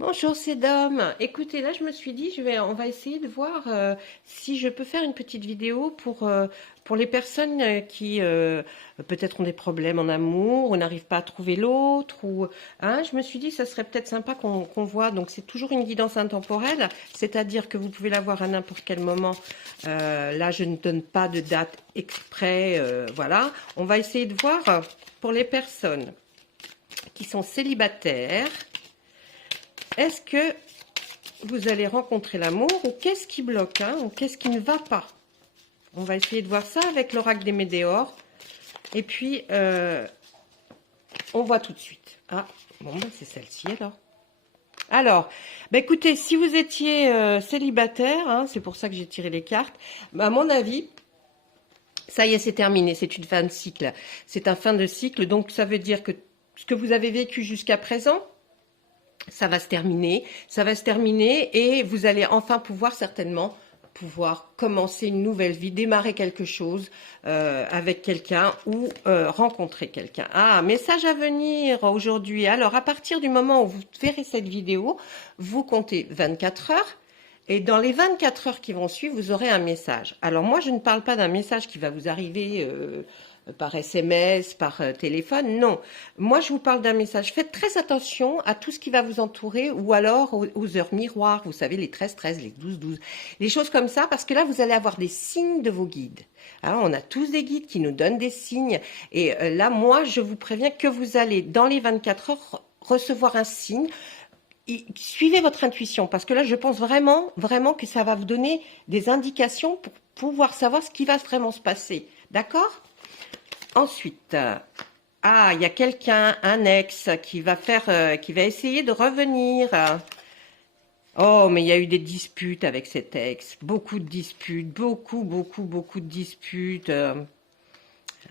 Bonjour, c'est Dom. Écoutez, là, je me suis dit, on va essayer de voir si je peux faire une petite vidéo pour les personnes qui peut-être ont des problèmes en amour ou n'arrivent pas à trouver l'autre. Ou, hein, je me suis dit, ça serait peut-être sympa qu'on voit. Donc, c'est toujours une guidance intemporelle, c'est-à-dire que vous pouvez l'avoir à n'importe quel moment. Là, je ne donne pas de date exprès. Voilà. On va essayer de voir pour les personnes qui sont célibataires. Est-ce que vous allez rencontrer l'amour ou qu'est-ce qui bloque, hein, ou qu'est-ce qui ne va pas? On va essayer de voir ça avec l'oracle des Médéors. Et puis, on voit tout de suite. Ah, bon, ben, c'est celle-ci alors. Alors, bah écoutez, si vous étiez célibataire, hein, c'est pour ça que j'ai tiré les cartes, bah, à mon avis, ça y est, c'est terminé, c'est une fin de cycle. C'est un fin de cycle, donc ça veut dire que ce que vous avez vécu jusqu'à présent, ça va se terminer et vous allez enfin pouvoir commencer une nouvelle vie, démarrer quelque chose avec quelqu'un ou rencontrer quelqu'un. Ah, message à venir aujourd'hui. Alors, à partir du moment où vous verrez cette vidéo, vous comptez 24 heures. Et dans les 24 heures qui vont suivre, vous aurez un message. Alors moi, je ne parle pas d'un message qui va vous arriver par SMS, par téléphone, non. Moi, je vous parle d'un message. Faites très attention à tout ce qui va vous entourer ou alors aux heures miroirs, vous savez, les 13-13, les 12-12, les choses comme ça, parce que là, vous allez avoir des signes de vos guides. Hein, on a tous des guides qui nous donnent des signes. Et là, moi, je vous préviens que vous allez, dans les 24 heures, recevoir un signe. Suivez votre intuition, parce que là, je pense vraiment, vraiment que ça va vous donner des indications pour pouvoir savoir ce qui va vraiment se passer. D'accord? Ensuite, ah, il y a quelqu'un, un ex, qui va essayer de revenir. Oh, mais il y a eu des disputes avec cet ex. Beaucoup de disputes, beaucoup de disputes.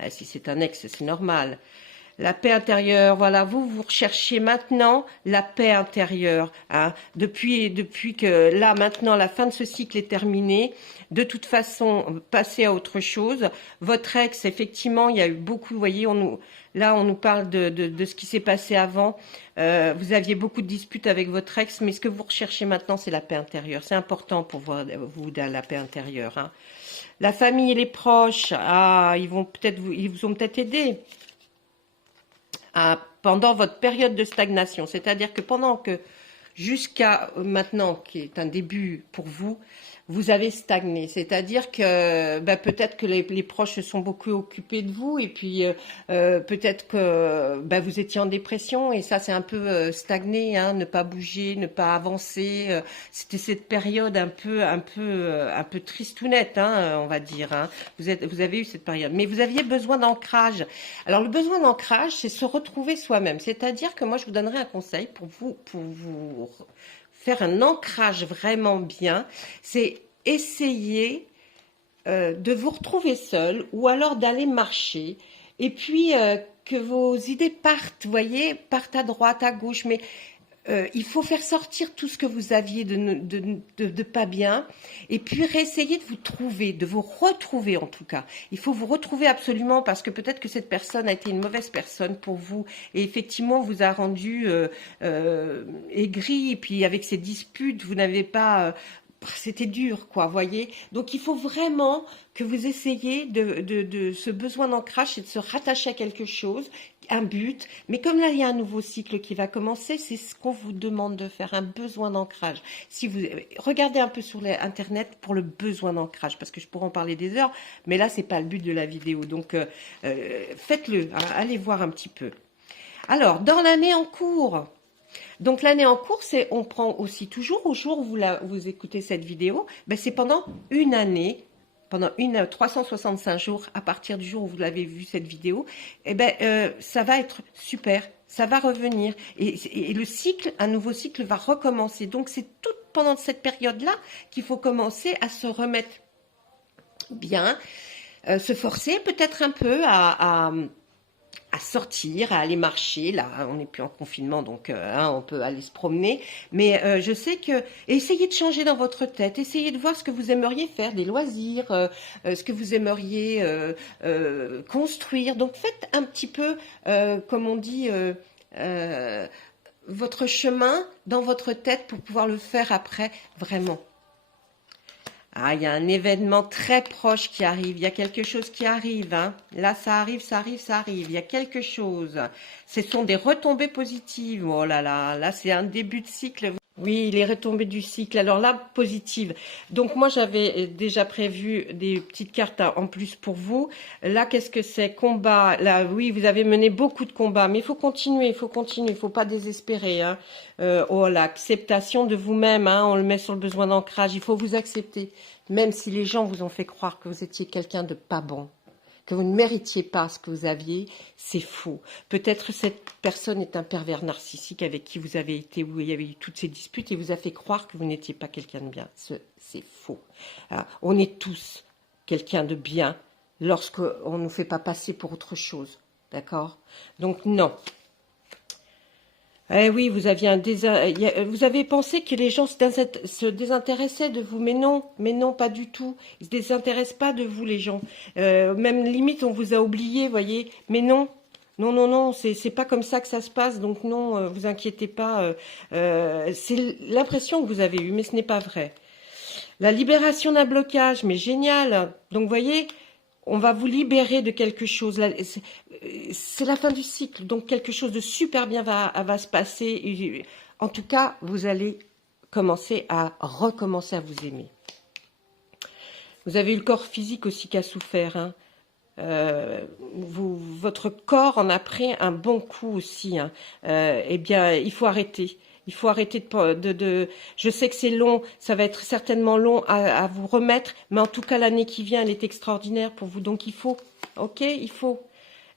Si c'est un ex, c'est normal. La paix intérieure, voilà, vous recherchez maintenant la paix intérieure. Hein. Depuis que là, maintenant, la fin de ce cycle est terminée, de toute façon, passez à autre chose. Votre ex, effectivement, il y a eu beaucoup, vous voyez, là, on nous parle de ce qui s'est passé avant. Vous aviez beaucoup de disputes avec votre ex, mais ce que vous recherchez maintenant, c'est la paix intérieure. C'est important pour vous, la paix intérieure. Hein. La famille et les proches, ah, ils vous ont peut-être aidé. Pendant votre période de stagnation. C'est-à-dire que pendant que, jusqu'à maintenant, qui est un début pour vous, vous avez stagné. C'est-à-dire que peut-être que les proches se sont beaucoup occupés de vous et puis peut-être que vous étiez en dépression et ça c'est un peu stagné, hein, ne pas bouger, ne pas avancer. C'était cette période un peu tristounette, hein, on va dire. Hein. Vous avez eu cette période, mais vous aviez besoin d'ancrage. Alors le besoin d'ancrage, c'est se retrouver soi-même. C'est-à-dire que moi je vous donnerai un conseil pour vous faire un ancrage vraiment bien, c'est essayer de vous retrouver seul ou alors d'aller marcher et puis que vos idées partent, voyez, partent à droite, à gauche, mais il faut faire sortir tout ce que vous aviez de pas bien et puis réessayer de vous trouver, de vous retrouver en tout cas. Il faut vous retrouver absolument parce que peut-être que cette personne a été une mauvaise personne pour vous et effectivement vous a rendu aigri et puis avec ces disputes, vous n'avez pas... c'était dur, quoi, voyez. Donc, il faut vraiment que vous essayiez de ce besoin d'ancrage, c'est de se rattacher à quelque chose, un but. Mais comme là, il y a un nouveau cycle qui va commencer, c'est ce qu'on vous demande de faire, un besoin d'ancrage. Si vous regardez un peu sur Internet pour le besoin d'ancrage, parce que je pourrais en parler des heures, mais là, c'est pas le but de la vidéo. Donc, faites-le, hein, allez voir un petit peu. Alors, dans l'année en cours, donc l'année en cours, on prend aussi toujours au jour où vous écoutez cette vidéo, c'est pendant une année, pendant 365 jours à partir du jour où vous l'avez vu cette vidéo, ça va être super, ça va revenir et le cycle, un nouveau cycle va recommencer. Donc c'est tout pendant cette période-là qu'il faut commencer à se remettre bien, se forcer peut-être un peu à sortir, à aller marcher. Là, on n'est plus en confinement, donc on peut aller se promener. Mais je sais que... Essayez de changer dans votre tête. Essayez de voir ce que vous aimeriez faire, des loisirs, ce que vous aimeriez construire. Donc, faites un petit peu, comme on dit... votre chemin dans votre tête pour pouvoir le faire après, vraiment. Ah, il y a un événement très proche qui arrive. Il y a quelque chose qui arrive. Hein. Là, ça arrive, ça arrive, ça arrive. Il y a quelque chose. Ce sont des retombées positives. Oh là là, là, c'est un début de cycle. Oui, les retombées du cycle. Alors là, positive. Donc moi, j'avais déjà prévu des petites cartes en plus pour vous. Là, qu'est-ce que c'est? Combat. Là, oui, vous avez mené beaucoup de combats, mais il faut continuer, il faut continuer, il faut pas désespérer. Hein. Oh, l'acceptation de vous-même, hein, on le met sur le besoin d'ancrage. Il faut vous accepter, même si les gens vous ont fait croire que vous étiez quelqu'un de pas bon, que vous ne méritiez pas ce que vous aviez, c'est faux. Peut-être cette personne est un pervers narcissique avec qui vous avez été, où il y avait eu toutes ces disputes et vous a fait croire que vous n'étiez pas quelqu'un de bien. C'est faux. Alors, on est tous quelqu'un de bien lorsqu'on ne nous fait pas passer pour autre chose. D'accord? Donc non. Eh oui, vous aviez vous avez pensé que les gens se désintéressaient de vous, mais non, pas du tout. Ils se désintéressent pas de vous, les gens. Même limite, on vous a oublié, voyez. Mais non, c'est pas comme ça que ça se passe. Donc non, vous inquiétez pas. C'est l'impression que vous avez eue, mais ce n'est pas vrai. La libération d'un blocage, mais génial. Donc voyez. On va vous libérer de quelque chose. C'est la fin du cycle, donc quelque chose de super bien va se passer. En tout cas, vous allez recommencer à vous aimer. Vous avez eu le corps physique aussi qui a souffert. Hein. Votre corps en a pris un bon coup aussi. Hein. Eh bien, il faut arrêter. Il faut arrêter Je sais que c'est long, ça va être certainement long à vous remettre, mais en tout cas, l'année qui vient, elle est extraordinaire pour vous. Donc, il faut, ok, il faut.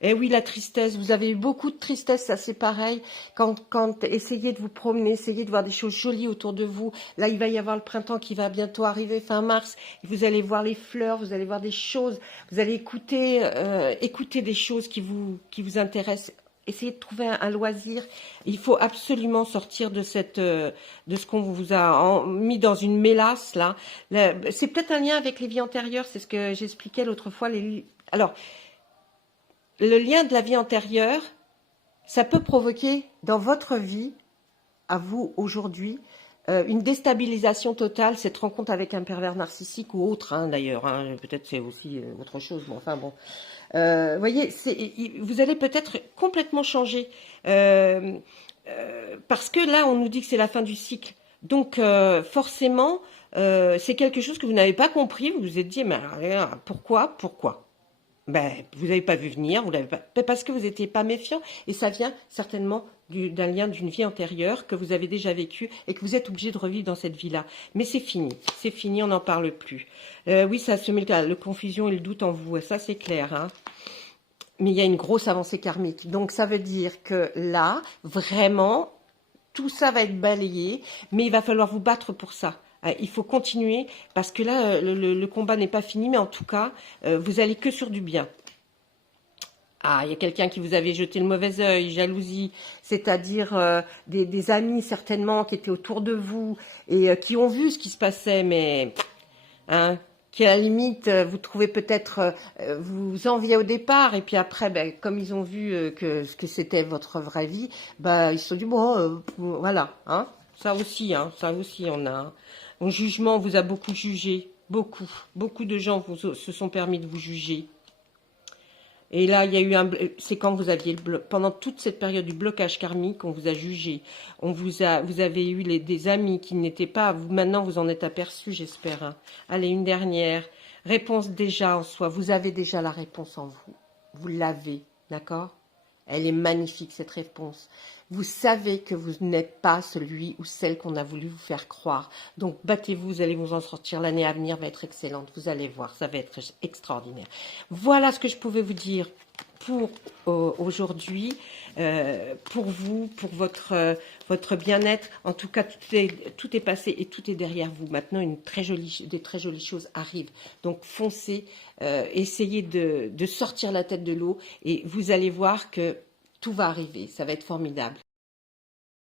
Et oui, la tristesse, vous avez eu beaucoup de tristesse, ça c'est pareil. Quand essayez de vous promener, essayez de voir des choses jolies autour de vous. Là, il va y avoir le printemps qui va bientôt arriver, fin mars. Vous allez voir les fleurs, vous allez voir des choses, vous allez écouter des choses qui vous intéressent. Essayez de trouver un loisir. Il faut absolument sortir de ce qu'on vous a mis dans une mélasse là. C'est peut-être un lien avec les vies antérieures, c'est ce que j'expliquais l'autre fois. Alors, le lien de la vie antérieure, ça peut provoquer dans votre vie, à vous aujourd'hui, une déstabilisation totale, cette rencontre avec un pervers narcissique ou autre, hein, d'ailleurs. Hein, peut-être c'est aussi autre chose, mais enfin bon. Voyez, vous allez peut-être complètement changer. Parce que là, on nous dit que c'est la fin du cycle. Donc, forcément, c'est quelque chose que vous n'avez pas compris. Vous vous êtes dit, mais pourquoi ben, vous n'avez pas vu venir, vous l'avez pas, parce que vous n'étiez pas méfiant, et ça vient certainement d'un lien d'une vie antérieure que vous avez déjà vécu et que vous êtes obligé de revivre dans cette vie-là. Mais c'est fini, on n'en parle plus. Oui, ça se met le confusion et le doute en vous, ça c'est clair. Hein. Mais il y a une grosse avancée karmique, donc ça veut dire que là, vraiment, tout ça va être balayé, mais il va falloir vous battre pour ça. Il faut continuer parce que là, le combat n'est pas fini, mais en tout cas, vous allez que sur du bien. Ah, il y a quelqu'un qui vous avait jeté le mauvais œil, jalousie, c'est-à-dire des amis certainement qui étaient autour de vous et qui ont vu ce qui se passait, mais hein, qui à la limite, vous trouvez peut-être, vous enviez au départ, et puis après, ben, comme ils ont vu que c'était votre vraie vie, ben, ils se sont dit, bon, voilà, hein, ça aussi, on a... Mon jugement vous a beaucoup jugé, beaucoup de gens se sont permis de vous juger. Et là, il y a eu c'est quand vous aviez pendant toute cette période du blocage karmique, on vous a jugé. Vous avez eu des amis qui n'étaient pas, maintenant vous en êtes aperçus, j'espère. Hein. Allez, une dernière. Réponse déjà en soi. Vous avez déjà la réponse en vous. Vous l'avez, d'accord? Elle est magnifique, cette réponse. Vous savez que vous n'êtes pas celui ou celle qu'on a voulu vous faire croire. Donc, battez-vous, vous allez vous en sortir. L'année à venir va être excellente. Vous allez voir, ça va être extraordinaire. Voilà ce que je pouvais vous dire pour aujourd'hui, pour vous, pour votre bien-être. En tout cas, tout est passé et tout est derrière vous. Maintenant, des très jolies choses arrivent. Donc, foncez, essayez de sortir la tête de l'eau et vous allez voir que tout va arriver. Ça va être formidable.